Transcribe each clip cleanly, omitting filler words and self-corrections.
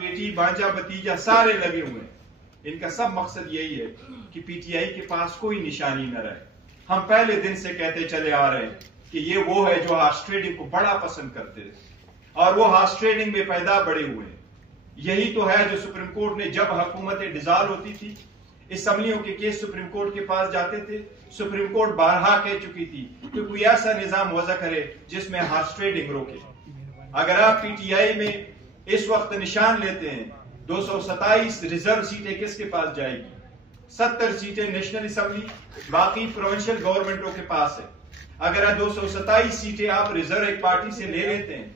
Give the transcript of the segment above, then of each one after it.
बेटी भांजा भतीजा सारे लगे हुए हैं। इनका सब मकसद यही है कि पीटीआई के पास कोई निशानी न रहे। हम पहले दिन से कहते चले आ रहे हैं कि ये वो है जो हॉर्स ट्रेडिंग को बड़ा पसंद करते थे और वो हॉर्स ट्रेडिंग में पैदा बड़े हुए हैं। यही तो है जो सुप्रीम कोर्ट ने जब हुकूमतें डिसॉल्व होती थी, असम्बलियों के केस सुप्रीम कोर्ट के पास जाते थे, सुप्रीम कोर्ट बारहा कह चुकी थी कि कोई ऐसा निजाम वज़ा करे जिसमें हॉर्स ट्रेडिंग रोके। अगर आप पीटीआई में इस वक्त निशान लेते हैं 227 रिजर्व सीटें किसके पास जाएगी? 70 सीटें नेशनल असेंबली, बाकी प्रोविंशियल गवर्नमेंटों के पास है। अगर 227 सीटें आप रिजर्व एक पार्टी से ले लेते हैं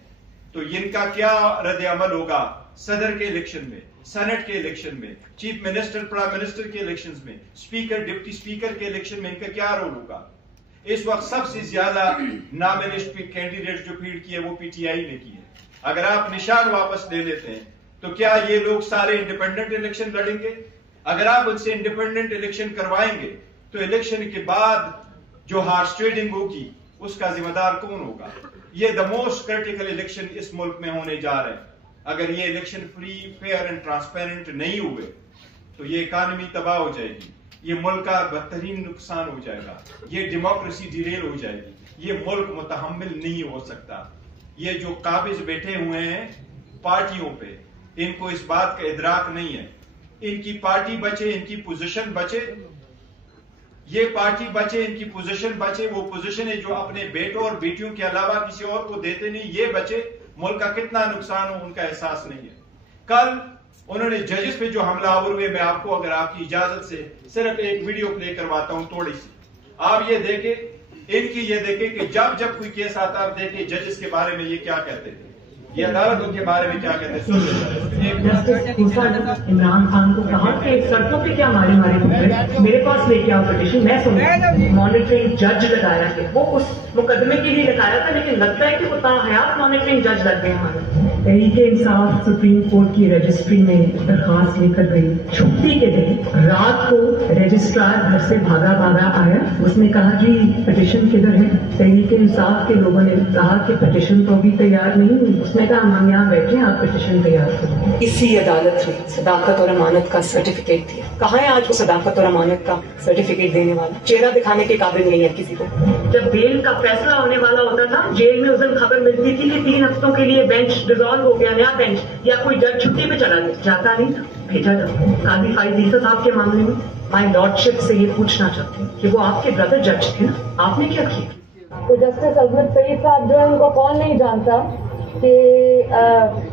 तो इनका क्या रद्द अमल होगा सदर के इलेक्शन में, सेनेट के इलेक्शन में, चीफ मिनिस्टर प्राइम मिनिस्टर के इलेक्शंस में, स्पीकर डिप्टी स्पीकर के इलेक्शन में इनका क्या रोल होगा? इस वक्त सबसे ज्यादा नॉमिनेशन कैंडिडेट जो फील्ड की है वो पीटीआई ने की है। अगर आप निशान वापस ले लेते हैं तो क्या ये लोग सारे इंडिपेंडेंट इलेक्शन लड़ेंगे? अगर आप उनसे इंडिपेंडेंट इलेक्शन करवाएंगे तो इलेक्शन के बाद जो हॉर्स ट्रेडिंग होगी उसका जिम्मेदार कौन होगा? ये द मोस्ट क्रिटिकल इलेक्शन इस मुल्क में होने जा रहे हैं। अगर ये election free, fair and transparent नहीं हुए तो ये इकानमी तबाह हो जाएगी, ये मुल्क का बदतरीन नुकसान हो जाएगा, ये डेमोक्रेसी डिरेल हो जाएगी, ये मुल्क मुतहम्मिल नहीं हो सकता। ये जो काबिज बैठे हुए हैं पार्टियों पे, इनको इस बात का इदराक नहीं है। इनकी पार्टी बचे, इनकी पोजीशन बचे, ये पार्टी बचे, इनकी पोजीशन बचे। वो पोजीशन है जो अपने बेटों और बेटियों के अलावा किसी और को देते नहीं, ये बचे। मुल्क का कितना नुकसान हो उनका एहसास नहीं है। कल उन्होंने जजेस पे जो हमलावर हुए, मैं आपको अगर आपकी इजाजत से सिर्फ एक वीडियो प्ले करवाता हूं थोड़ी सी, आप ये देखें, इनकी ये देखें कि जब जब कोई केस आता आप देखें जजेस के बारे में ये क्या कहते थे, ये अदालतों के बारे में क्या कहते हैं। इमरान खान को कहा कि सड़कों पे क्या मारे मारे मेरे पास लेके आओ पिटीशन, मैं सुन मॉनिटरिंग जज लगाया है, वो उस मुकदमे के लिए लगाया था, लेकिन लगता है कि वो ताहयात मॉनिटरिंग जज लग गए हमारे। तहरीक इंसाफ सुप्रीम कोर्ट की रजिस्ट्री में दरखास्त लेकर गई। छुट्टी के दिन रात को रजिस्ट्रार घर से भागा भागा आया, उसने कहा जी पिटीशन किधर है? तहरीक इंसाफ के लोगों ने कहा कि पिटीशन तो अभी तैयार नहीं हुई। उसने कहा हम यहाँ बैठे, आप पिटीशन तैयार करें। इसी अदालत ने सदाकत और अमानत का सर्टिफिकेट दिया। कहाँ है आज वो सदाकत और अमानत का सर्टिफिकेट देने वाला? चेहरा दिखाने के काबिल नहीं है किसी को। जब बेल का फैसला होने वाला होता था, जेल में उस दिन खबर मिलती थी कि 3 हफ्तों के लिए बेंच डिसॉल्व हो गया, नया बेंच, या कोई जज छुट्टी पे चला गया, जाता नहीं था, भेजा जाता। काजी फाइज ईसा साहब के मामले में माई लॉर्डशिप से ये पूछना चाहते हैं कि वो आपके ब्रदर जज थे ना, आपने क्या किया? तो जस्टिस अजमत सईद साहब जो है उनको कौन नहीं जानता कि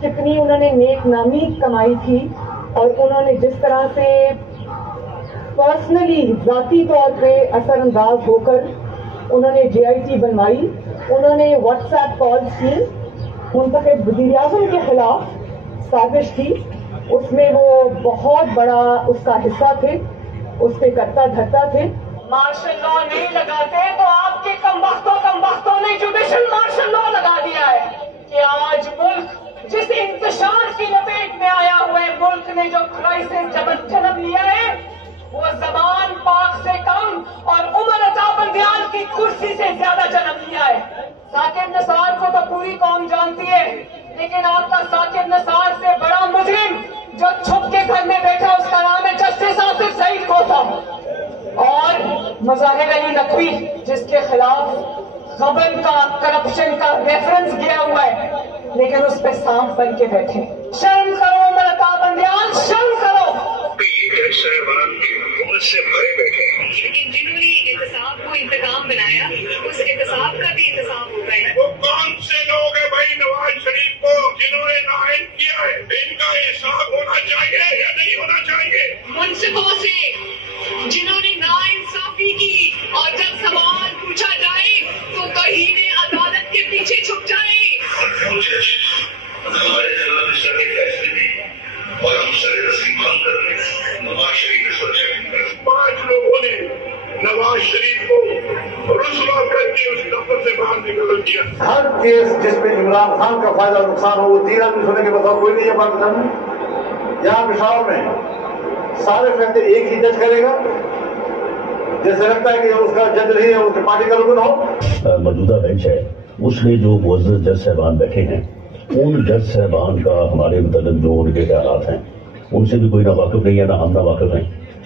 कितनी उन्होंने नेक नामी कमाई थी, और उन्होंने जिस तरह से पर्सनली जाती तौर पे असरअंदाज होकर उन्होंने JIT बनवाई, उन्होंने व्हाट्सएप कॉल्स की, मुंतखब वज़ीर आज़म के खिलाफ साजिश थी, उसमें वो बहुत बड़ा उसका हिस्सा थे, उस पे करता धरता थे। मार्शल लॉ नहीं लगाते तो आपके कमबख्तों ने जुडिशल मार्शल लॉ लगा दिया है कि आज मुल्क जिस इंतशार की लपेट में आया हुआ है, मुल्क ने जो क्राइसिस जन्म लिया है, वो ज़बान पाक से कम और उमर अता बंदियाल की कुर्सी से ज्यादा जन्म लिया है। साकिब निसार को तो पूरी कौम जानती है, लेकिन आपका साकिब निसार से बड़ा मुजरिम जो छुप के घर में बैठा उसका नाम है जस्टिस आसिफ सईद कोता, और मुजाहिर अली नकवी जिसके खिलाफ गबन का, करप्शन का रेफरेंस गया हुआ है, लेकिन उस पर सांप बन के बैठे। शर्म करो उमर अता बंदियाल, शर्म करो। से भरे बैठे, लेकिन जिन्होंने इंतसाब को इंतकाम बनाया उस इंतसाब का भी इंतसाब होता है। वो कौन से लोग हैं भाई नवाज शरीफ को जिन्होंने नाइल किया है? इनका हिसाब होना चाहिए या नहीं होना चाहिए? मुंसिफों से जिन्होंने नाइंसाफी की, और जब सवाल पूछा जाए तो कहीं ने अदालत के पीछे छुप जाए। हमारे खिलाफ इस तरह के फैसले नहीं और हम सरे रस्मी मांग कर रहे हैं। नवाज शरीफ ने सोचा 5 लोगों ने नवाज शरीफ को रुसवा करके उस दफ्तर से बाहर निकल दिया। हर केस जिसमें इमरान खान का फायदा नुकसान हो वो 3 आदमी सुनने के बताओ कोई नहीं है पाकिस्तान में। यहाँ पेशावर में सारे फैसले एक ही जज करेगा, जैसे लगता है कि उसका जज नहीं है, उसकी पार्टी का रुकन हो। मौजूदा बेंच है उसमें जो मुअज़्ज़ज़ जज साहबान बैठे हैं ان جج صاحبان کا ہمارے متعلق جو ان کے خیالات ہیں ان سے بھی کوئی نہ واقف نہیں ہے، نہ ہم نہ واقف ہیں،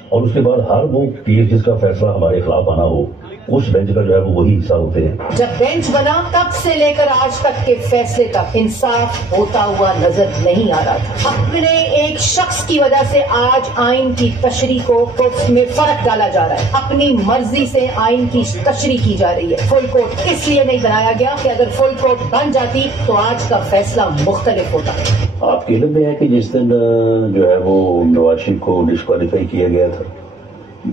اور اس کے بعد ہر وہ کیس جس کا فیصلہ ہمارے خلاف آنا ہو اس بینچ کا جو ہے وہ وہی حصہ ہوتے ہیں۔ جب بینچ بنا تب سے لے کر آج تک کے فیصلے تک انصاف ہوتا ہوا نظر نہیں آ رہا تھا۔ اپنے ایک شخص کی وجہ سے آج آئین کی تشریح کو اس میں فرق ڈالا جا رہا ہے، اپنی مرضی سے آئین کی تشریح کی جا رہی ہے۔ فل کورٹ اس لیے نہیں بنایا گیا کہ اگر فل کورٹ بن جاتی تو آج کا فیصلہ مختلف ہوتا۔ آپ کے علم میں ہے کہ جس دن جو ہے وہ نواز شریف کو ڈسکوالیفائی کیا گیا تھا،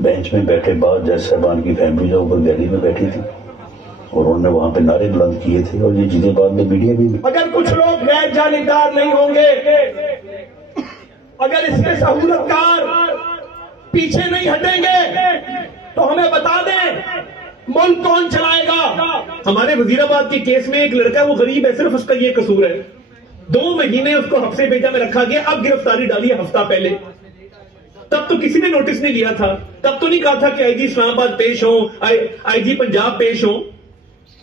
بینچ میں بیٹھے بعد جج صاحبان کی فیملی جو اوپر گیلری میں بیٹھی تھی اور انہوں نے وہاں پہ نعرے بلند کیے تھے، اور یہ چیزیں بعد میں میڈیا بھی اگر کچھ لوگ غیر جانبدار نہیں ہوں گے، اگر اس کے سہولت کار پیچھے نہیں ہٹیں گے تو ہمیں بتا دیں ملک کون چلائے گا۔ ہمارے وزیر آباد کے کیس میں ایک لڑکا وہ غریب ہے، صرف اس کا یہ قصور ہے، 2 مہینے اس کو حبسے بیٹا میں رکھا گیا، اب گرفتاری ڈالی ہے ہفتہ پہلے، تب تو کسی نے نوٹس نہیں لیا تھا، تب تو نہیں کہا تھا کہ آئی جی اسلام آباد پیش ہوں، آئی جی پنجاب پیش ہوں،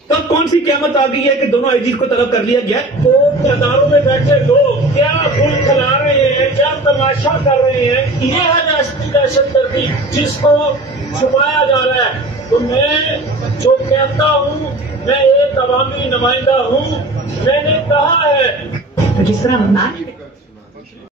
تب کون سی قیامت آ گئی ہے کہ دونوں آئی جی کو طلب کر لیا گیا؟ کورٹ کے اداروں میں بیٹھے لوگ کیا گل کھلا رہے ہیں، کیا تماشا کر رہے ہیں، یہ ہے نیشنل دہشت گردی جس کو چھپایا جا رہا ہے۔ تو میں جو کہتا ہوں، میں ایک عوامی نمائندہ ہوں، میں نے کہا ہے جس طرح